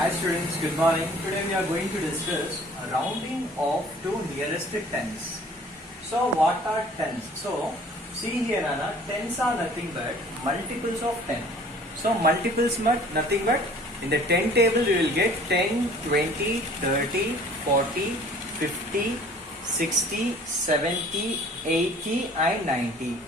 Hi students, good morning. Today we are going to discuss rounding of to nearest tens. So what are tens? So see here Anna, tens are nothing but multiples of 10. So multiples nothing but in the 10 table we will get 10, 20, 30, 40, 50, 60, 70, 80 and 90.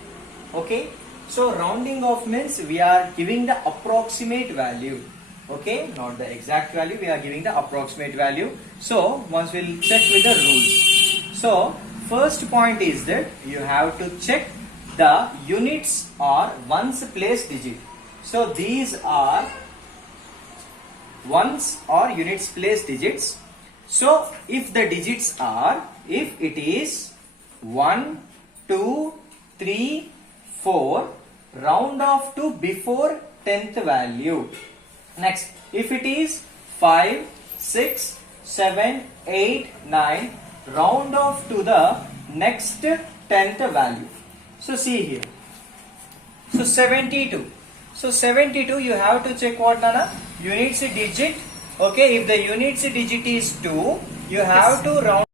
Okay. So rounding off means we are giving the approximate value. Okay, not the exact value, we are giving the approximate value. So once we'll check with the rules. So first point is that you have to check the units or ones place digit. So these are ones or units place digits. So if the digits are, if it is 1, 2, 3, 4, round off to before 10th value. Next, if it is 5, 6, 7, 8, 9, round off to the next 10th value. So see here. So 72. So 72 you have to check what Nana? Units digit. Okay, if the units digit is 2, you have to round.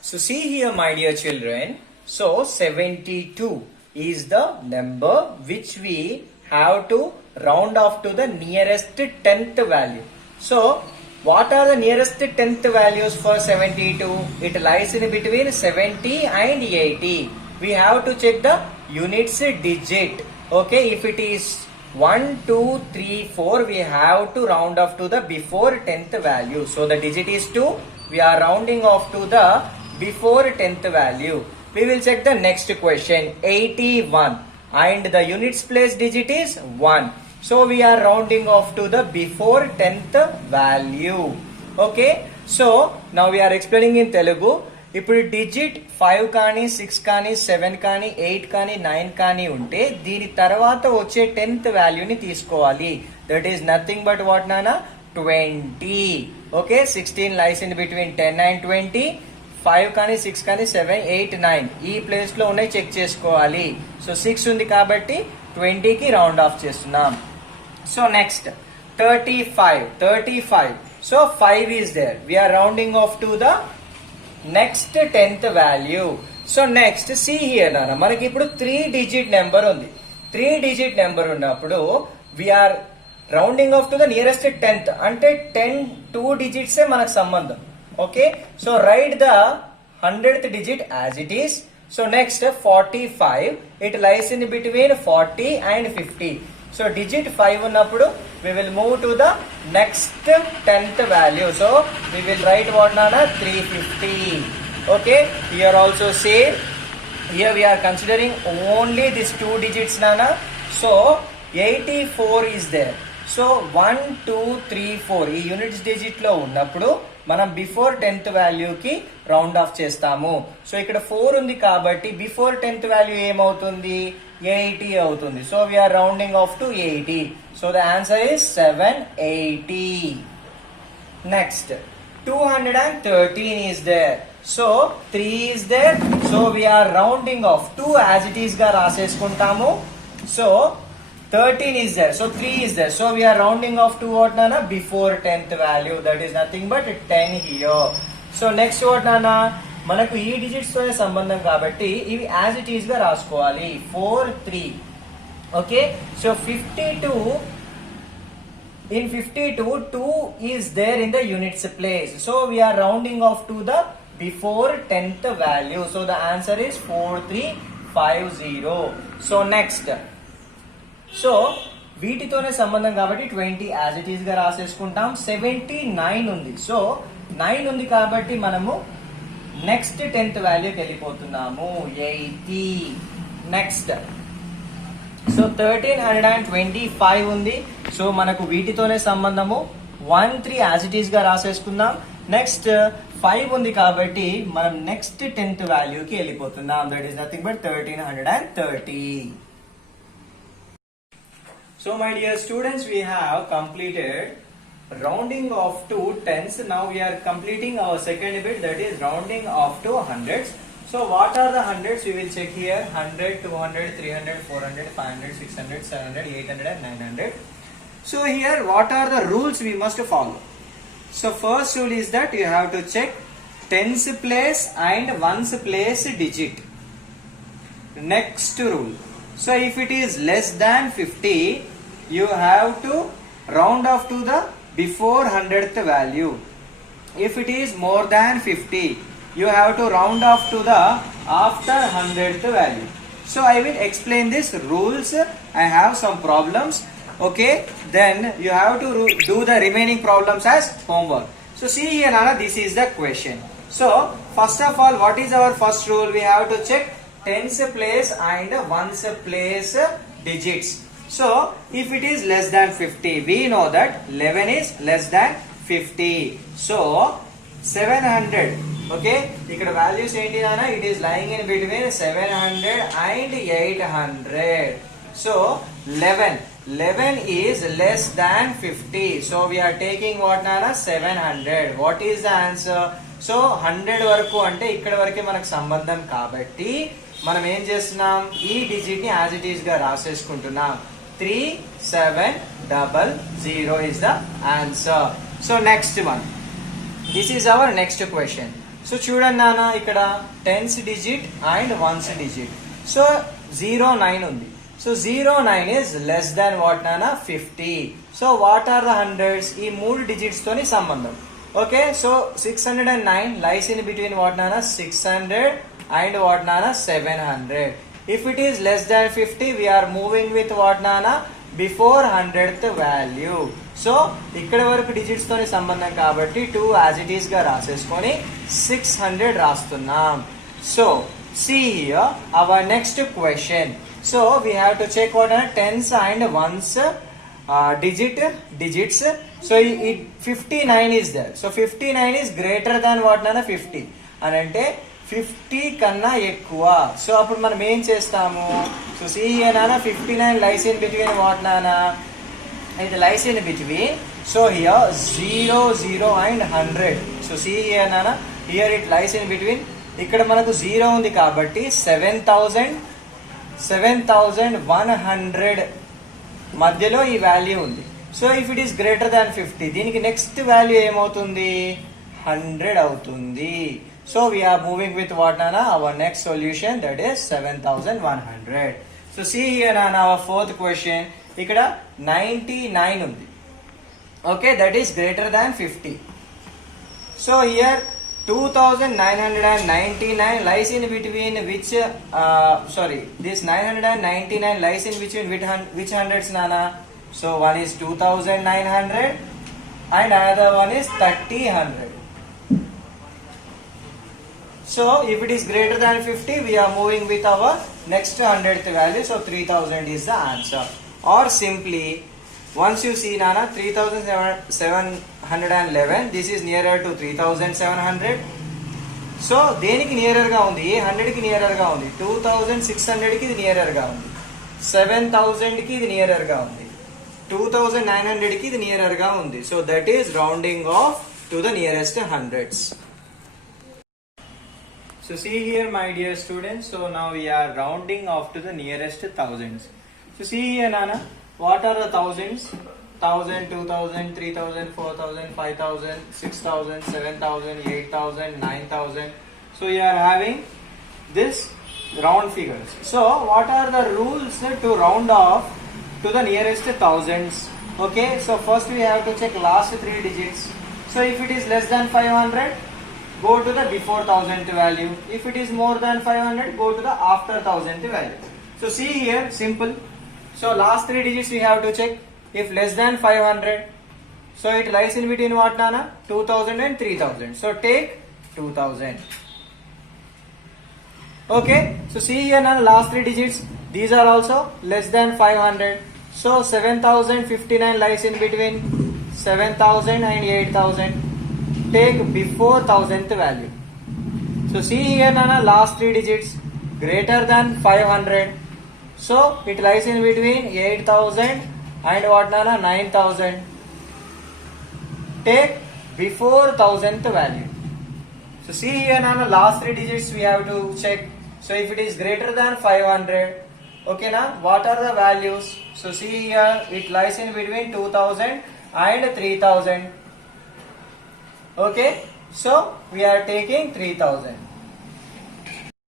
So see here my dear children. So 72 is the number which we have to round off to the nearest 10th value. So what are the nearest 10th values for 72? It lies in between 70 and 80. We have to check the units digit. Okay, if it is 1, 2, 3, 4, we have to round off to the before 10th value. So the digit is 2. We are rounding off to the before 10th value. We will check the next question. 81. And the units place digit is 1. So we are rounding off to the before 10th value. Okay. So now we are explaining in Telugu. ఇప్పుడు digit 5 కానీ 6 కానీ 7 కానీ 8 కానీ 9 కానీ ఉంటే దీని తర్వాత వచ్చే 10th వాల్యూని తీసుకోవాలి. That is nothing but what నానా 20. Okay, 16 lies in between 10 and 20. 5 కానీ 6 కానీ 7, 8, 9 ఈ ప్లేస్ లో ఉన్నాయి చెక్ చేసుకోవాలి. సో 6 ఉంది కాబట్టి 20కి రౌండ్ ఆఫ్ చేస్తున్నాం. So next 35. So 5 is there. We are rounding off to the next 10th value. So next see here నాన్న, మనకి ఇప్పుడు 3 digit నెంబర్ ఉంది. 3 digit నెంబర్ ఉన్నప్పుడు we are rounding off to the nearest 10th. అంటే 10 2 digits మనకు సంబంధం. Okay, so write the 100th digit as it is. So next 45, it lies in between 40 and 50. So digit 5 ఉన్నప్పుడు we will move to the next 10th value. So we will write what nana 350. Okay, here also same. Here we are considering only these 2 digits nana. So 84 is there. So 1, 2, 3, 4 ఈ units digit లో ఉన్నప్పుడు మనం before 10th వాల్యూకి round of చేస్తాము. So ఇక్కడ 4 ఉంది కాబట్టి before 10th value ఏమవుతుంది 80 అవుతుంది. So we're rounding off to 80. So the answer is 780. Next 213 is there. So 3 is there. So we're rounding off 2 as it is గా రాసేసుకుంటాము. So 13 is there. So 3 is there. So we are rounding off to what nana? Before 10th value. That is nothing but 10 here. So next what nana? మనకు ఈ digits తోనే సంబంధం కాబట్టి ఇవి as it is గా రాసుకోవాలి. 4, 3. Okay, so 52. In 52, 2 is there in the units place. So we are rounding off to the before 10th value. So the answer is 4350. So next. So వీటితోనే సంబంధం కాబట్టి 20 యాజ్ ఇట్ ఈస్ గా రాసేసుకుంటాం. 79 ఉంది. So 9 ఉంది కాబట్టి మనము నెక్స్ట్ 10th వాల్యూకి వెళ్ళిపోతున్నాము 80. నెక్స్ట్ సో 1325 ఉంది. So మనకు వీటితోనే సంబంధము 1, 3 యాజ్ ఇట్ ఈస్ గా రాసేసుకుందాం. నెక్స్ట్ 5 ఉంది కాబట్టి మనం నెక్స్ట్ 10th వాల్యూకి వెళ్ళిపోతున్నాం. That is nothing but 1330. So my dear students, we have completed rounding off to tens. Now we are completing our second bit, that is rounding off to hundreds. So what are the hundreds? We will check here. 100, 200, 300, 400, 500, 600, 700, 800 and 900. So here what are the rules we must follow? So first rule is that you have to check tens place and ones place digit. Next rule. So if it is less than 50, you have to round off to the before 100th value. If it is more than 50, you have to round off to the after 100th value. So I will explain this rules. I have some problems. Okay, then you have to do the remaining problems as homework. So see here, Nana, this is the question. So first of all, what is our first rule? We have to check tens place and ones place digits. So if it is less than 50, we know that 11 is less than 50. So 700. Okay, ఇక్కడ values ఏంటి నాన్న? It is lying in between 700 and 800. So 11 is less than 50. So we are taking what nana? 700. What is the answer? So 100 వరకు అంటే ఇక్కడ వరకే మనకు సంబంధం కాబట్టి మనం ఏం చేస్తున్నాం? ఈ డిజిట్ ని యాజ్ ఇట్ ఈస్ గా రాసేసుకుంటున్నాం. 3700 is the answer. So next one. This is our next question. So చూడండి నాన్న, ఇక్కడ tense digit and once digit. So 09 ఉంది. So 09 is less than what nana? 50. So what are the hundreds? ఈ మూడు digits తోని సంబంధం. Okay, so 609 lies in between what nana? 600 and what nana? 700. If it is less than 50, we are moving with what nana? Before 100th value. So ఇక్కడ వరకు digits తోని సంబంధం కాబట్టి 2 as it is గా రాసేసుకొని 600 రాస్తున్నాం. So see here our next question. So we have to check what are tens and ones digits. So it 59 is there. So 59 is greater than what nana? 50. అని అంటే 50 కన్నా ఎక్కువ. So అప్పుడు మనం ఏం చేస్తాము? So see here nana, 59 lies in between what nana? It lies in between. So here 0 and 100. So see here nana, here it lies in between. ఇక్కడ మనకు 0 ఉంది కాబట్టి 7100 మధ్యలో ఈ వాల్యూ ఉంది. So if it is greater than 50, దీనికి next value ఏమవుతుంది? 100 అవుతుంది. So we're moving with what నానా? Our next solution, that is 7100. So see here నానా, అవర్ ఫోర్త్ క్వశ్చన్. ఇక్కడ 99 ఉంది. Okay, that is greater than 50. So here 2999 lies in between which this 999 lies in between which hundreds nana? So one is 2900 and another one is 3000. So if it is greater than 50, we are moving with our next 100th value. So 3000 is the answer. Or simply, once you see nana, 3711, this is nearer to 3700. So దేనికి nearer గా ఉంది? 100 కి nearer గా ఉంది. 2600 కి ఇది nearer గా ఉంది. 7000 కి ఇది నియరర్ గా ఉంది. 2900 కి ఇది నియరర్ గా ఉంది. So that is rounding off to the nearest hundreds. So see here my dear students, so now we are rounding off to the nearest thousands. So see here nana, what are the thousands? 1000, 2000, 3000, 4000, 5000, 6000, 7000, 8000, 9000. So you are having this round figures. So what are the rules to round off to the nearest thousands? Okay, so first we have to check last 3 digits. So if it is less than 500, go to the before 1000th value. If it is more than 500, go to the after 1000th value. So see here, simple. So last 3 digits we have to check. If less than 500, so it lies in between what nana? 2000 and 3000. So take 2000. Okay, so see here nana, last 3 digits, these are also less than 500. So 7059 lies in between 7000 and 8000. Take before 1000th value. So see here nana, last 3 digits greater than 500. So it lies in between 8000 and what nana? 9000. Take before 1000th value. So see here nana, last 3 digits we have to check. So if it is greater than 500, okay na, what are the values? So see here, it lies in between 2000 and 3000. Okay, so we are taking 3000.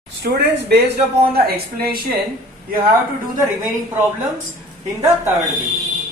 Students, based upon the explanation, you have to do the remaining problems in the third week.